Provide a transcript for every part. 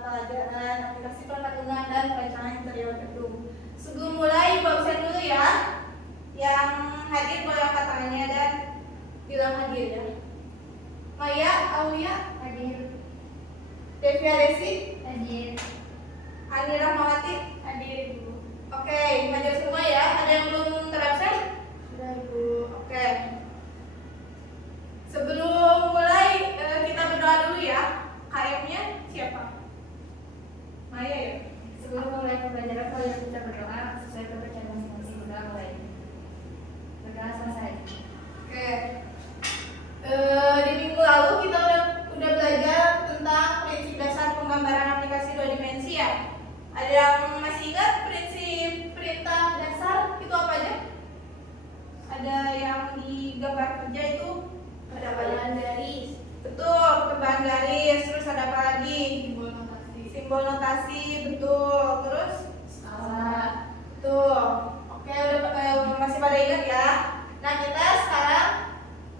pelajaran aplikasi perpatungan dan perencanaan interior gedung. Sebelum mulai, Ibu absen dulu ya. Yang hadir boleh angkat tangannya dan bilang hadir ya. Maya, Aulia, Hadir. Devia Desi, Hadir. Ani Rahmawati, Hadir, Ibu. Oke, hadir semua ya. Ada yang belum terabsen? Sudah, Ibu. Oke. Sebelum mulai kita berdoa dulu ya. KM-nya siapa? Maya ya. Sebelum memulai pembelajaran, kalian bisa berdoa sesuai kepercayaan masing-masing. Berdoa mulai. Berdoa selesai. Oke. Di minggu lalu kita udah belajar tentang prinsip dasar penggambaran aplikasi 2 dimensi ya. Ada yang masih ingat prinsip perintah dasar itu apa aja? Ada yang di gambar kerja itu ada apa aja? Pertambahan garis. Betul, pertambahan garis. Terus ada apa lagi? Simbol notasi. Simbol notasi, betul. Terus Skala. betul. Oke, udah masih pada ingat ya. Nah, kita sekarang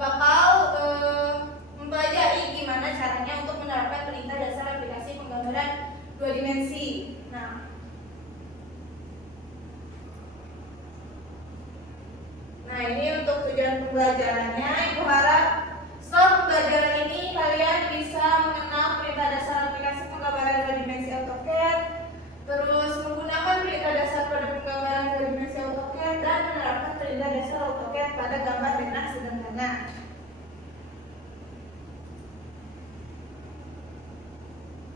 bakal mempelajari gimana caranya untuk menerapkan perintah dasar aplikasi penggambaran 2 dimensi. Nah, ini untuk tujuan pembelajarannya. Ibu harap setelah pembelajaran ini kalian bisa mengenal perintah dasar aplikasi penggambaran 2 dimensi AutoCAD, terus menggunakan perintah dasar pada penggambaran 2 dimensi AutoCAD dan menerapkan perintah dasar AutoCAD pada gambar denah sederhana.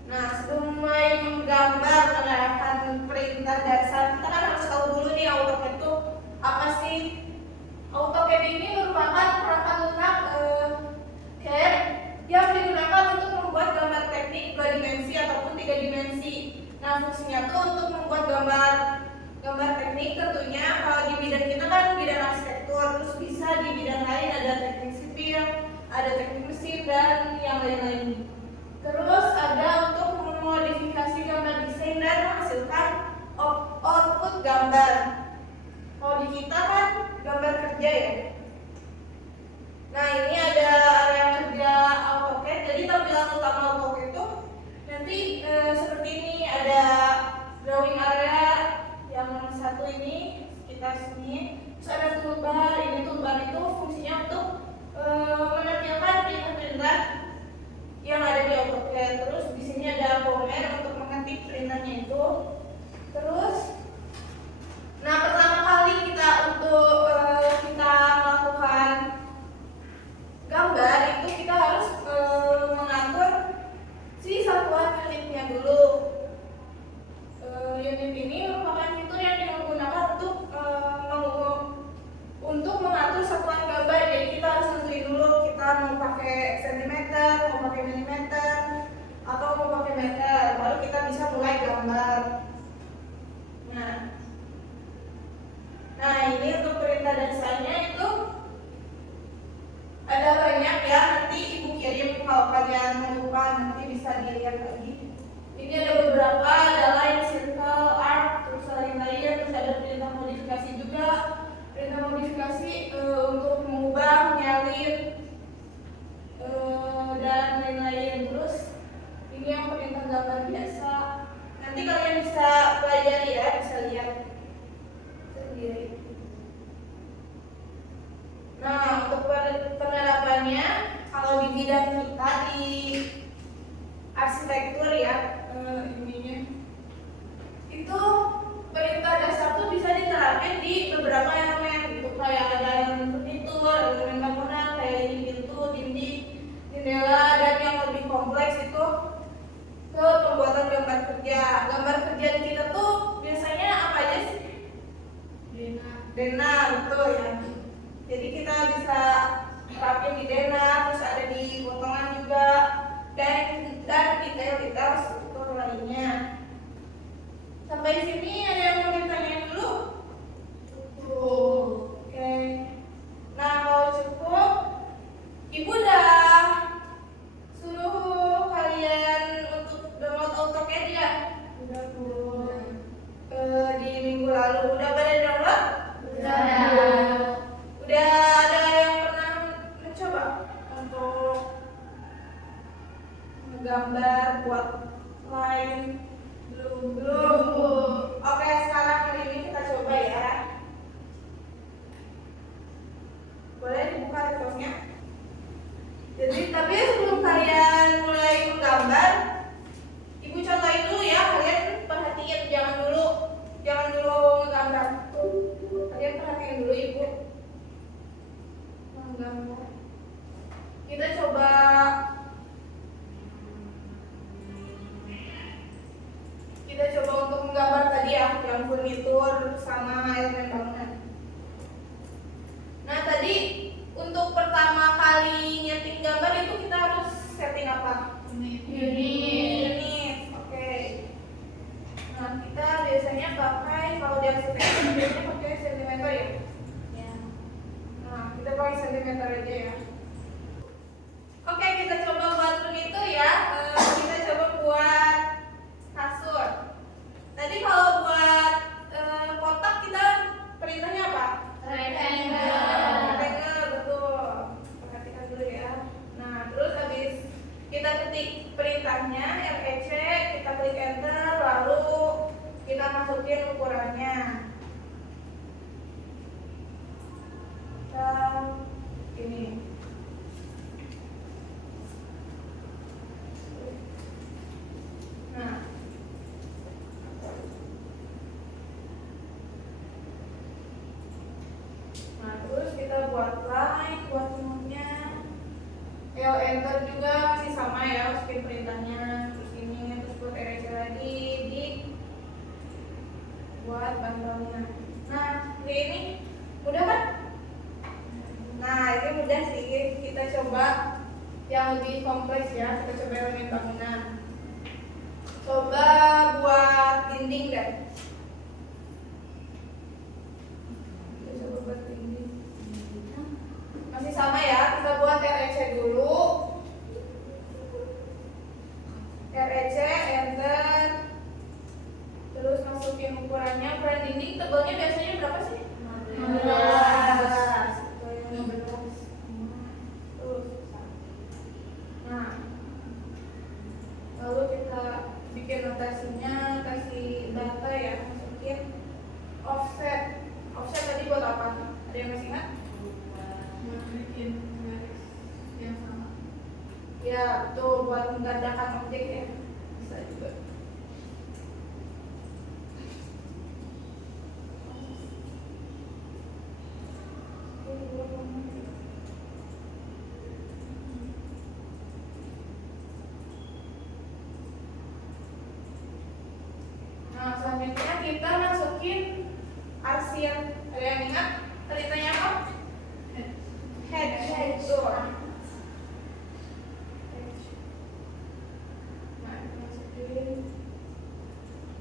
Nah, sebelum mulai menggambar menerapkan perintah dasar, kita kan harus tahu dulu nih AutoCAD itu apa sih. AutoCAD ini merupakan perangkat lunak CAD yang digunakan untuk membuat gambar teknik 2 dimensi ataupun 3 dimensi. Nah, fungsinya tuh untuk membuat gambar teknik tentunya. Kalau di bidang kita kan bidang arsitektur, terus bisa di bidang lain ada teknik sipil, ada teknik mesin dan yang lain-lain. Terus ada untuk memodifikasi gambar desain dan menghasilkan output gambar. Kalau di kita kan gambar kerja ya. Nah, ini ada area kerja AutoCAD. Jadi tampilan utama AutoCAD itu nanti seperti ini. Ada drawing area yang satu ini sekitar sini. Terus ada toolbar. Ini toolbar itu fungsinya untuk menampilkan perintah-perintah yang ada di AutoCAD. Terus di sini ada command untuk mengetik perintahnya itu. Terus nah, pertama kali kita melakukan gambar itu kita harus mengatur si satuan unitnya dulu. Unit ini merupakan fitur yang digunakan untuk mengatur satuan gambar. Jadi kita harus nentuin dulu kita mau pakai sentimeter, mau pakai milimeter, atau mau pakai meter. Baru kita bisa mulai gambar. Nah, ini untuk perintah dasarnya itu ada banyak ya. Nanti Ibu kirim kalau kalian lupa nanti bisa dilihat lagi. Ini ada beberapa, ada line, circle, arc, terus lain-lain. Terus ada perintah modifikasi juga. Perintah modifikasi untuk mengubah, menyalin, dan lain-lain. Terus ini yang perintah gambar biasa. Nanti kalian bisa pelajari ya, bisa lihat sendiri. Nah, untuk penerapannya, kalau di bidang kita di arsitektur ya, ininya itu perintah dasar tuh bisa diterapkan di beberapa elemen gitu. Kayak ada elemen furnitur, elemen bangunan, kayak ini pintu, dinding, jendela, dan yang lebih kompleks itu ke pembuatan gambar kerja. Gambar kerja di kita tuh biasanya apa aja sih? Dena, betul ya. Jadi kita bisa terapin di Dena, terus ada di potongan juga, dan detail-detail struktur lainnya. Sampai sini ada yang mau ditanya dulu? Oke. Nah, kalau cukup, Ibu udah suruh kalian untuk download AutoCAD ya? Udah, Bu. Di minggu lalu udah pada download? Udah. Udah ada yang pernah mencoba untuk menggambar buat line blue. Oke, sekarang kali ini kita coba ya. Boleh dibuka laptopnya? Jadi, tapi sebelum kalian mulai menggambar, Ibu contohin dulu ya. Kalian perhatiin, jangan dulu menggambar. Kalian perhatiin dulu Ibu menggambar. Kita coba untuk menggambar tadi ya, yang furnitur sama elemen bangunan. Nah, tadi untuk pertama kali nyeting gambar itu kita harus setting apa? Unit. Oke. Nah, kita biasanya pakai, kalau di arsitektur biasanya pakai sentimeter ya? Ya. Nah, kita pakai sentimeter aja ya. Oke, kita coba buat furnitur ya. Kita coba buat kasur. Tadi kalau buat kotak kita perintahnya apa? Rectangle, betul. Perhatikan dulu ya. Nah, terus habis kita ketik perintahnya REC, kita klik enter, lalu kita masukin ukurannya. Ini. Nah, terus kita buat line, buat nomornya. Enter juga masih sama ya, masukin perintahnya. Terus ini, terus buat REC lagi di buat bantalnya. Nah, ini mudah kan? Nah, ini mudah sih. Kita coba yang lebih kompleks ya. Kita coba elemen bangunan. Coba buat dinding deh. Masih sama ya, kita buat REC dulu. REC, enter. Terus masukin ukurannya. Ukuran dinding tebalnya biasanya berapa sih? 15. Nah, lalu kita bikin notasinya, kasih data ya, masukin offset. Offset tadi buat apa? Ada yang masih ingat? Bikin garis yang sama. Ya, betul, buat menggandakan objek ya. Bisa juga. Nah, selanjutnya kita masukin arsir. Ada yang ingat? Ceritanya apa? Head door. Nah, masukin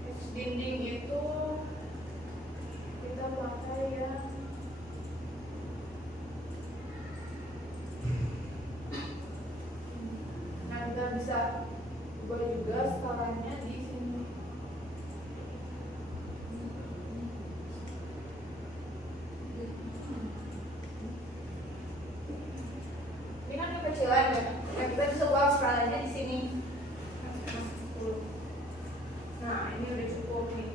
edge dinding itu kita pakai ya. Nah, kita bisa ubah juga skalanya di sini. Ini kan kekecilan ya. Nah, kita bisa buat skalanya di sini. Nah, ini udah cukup nih.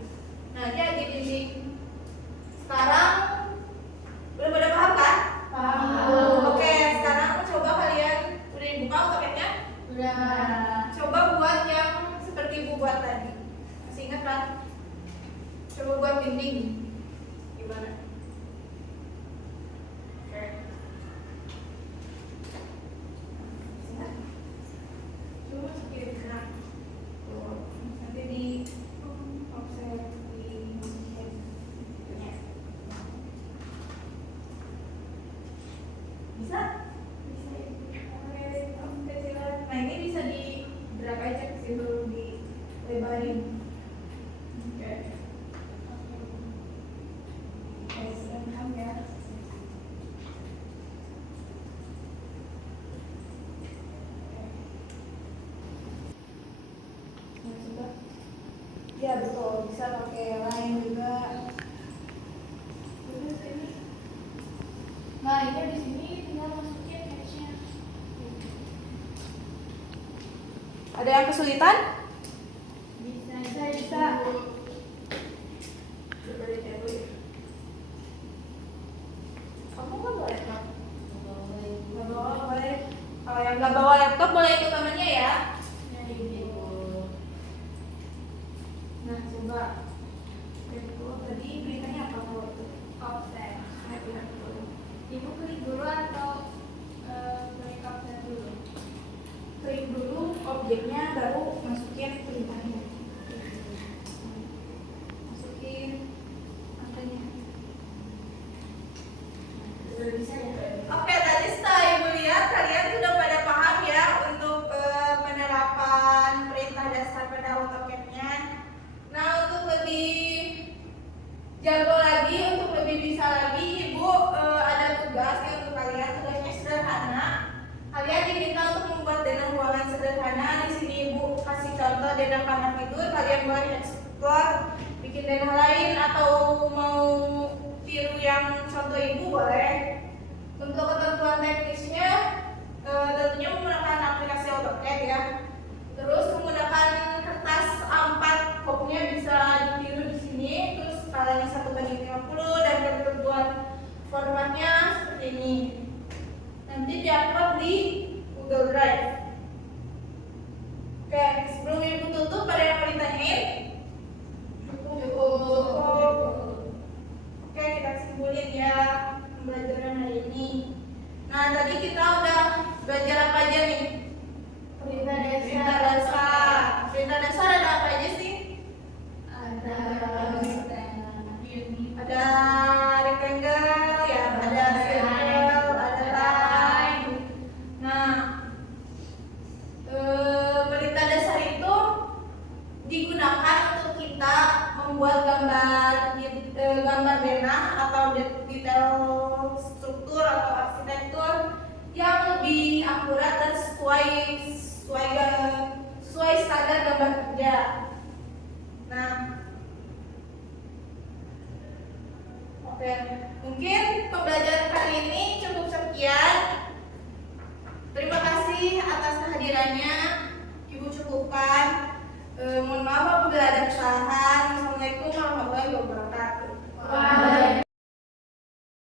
Nah, jadi dinding. Sekarang udah pada paham kan? Paham. Oke, sekarang coba kalian udah dibuka AutoCAD-nya? Udah. Coba buat yang seperti Ibu buat tadi. Masih ingat kan? Coba buat dinding. Gimana? Oke. Ingat? Coba masukin. Nah, tuh. Nanti di offset di head-nya. Bisa? Bisa ya. Oke, kecilan. Nah, ini bisa di drag aja ke situ, dilebarin. Oke. Silakan ya. Nah, coba. Ya betul, bisa pakai line juga. Terus ini. Nah, ini di sini tinggal masukin edge-nya. Ada yang kesulitan? Nah, coba. Tadi beritanya apa kalau itu? Offset. Ibu klik dulu atau klik offset dulu? Klik dulu objeknya, baru masukin perintahnya. Masukin angkanya. Udah bisa ya? Oke, tadi setelah Ibu lihat, kalian sudah pada paham ya untuk penerapan perintah dasar pada AutoCAD-nya. Nah, untuk lebih jago lagi, untuk lebih bisa lagi, Ibu ada tugas ya untuk kalian. Tugasnya sederhana. Kalian diminta untuk membuat denah ruangan sederhana. Di sini Ibu kasih contoh denah kamar tidur. Kalian boleh explore, bikin denah lain atau mau tiru yang contoh Ibu boleh. Untuk ketentuan teknisnya tentunya menggunakan aplikasi AutoCAD ya. Terus menggunakan kertas A4, pokoknya bisa ditiru di sini. Terus skalanya 1:50 dan ketentuan formatnya seperti ini. Nanti diupload di Google Drive. Oke, sebelum Ibu tutup, ada yang mau ditanyain? Oke, kita simpulin ya pembelajaran hari ini. Nah, tadi kita udah belajar apa aja nih? Perintah dasar. Perintah dasar ada apa aja sih? Ada rectangle ya, ada circle, ada line. Nah, perintah dasar itu digunakan untuk kita membuat gambar denah atau detail struktur atau arsitektur yang lebih akurat dan sesuai standar gambar kerja. Nah, oke, mungkin pembelajaran kali ini cukup sekian. Terima kasih atas kehadirannya. Ibu cukupkan. Mohon maaf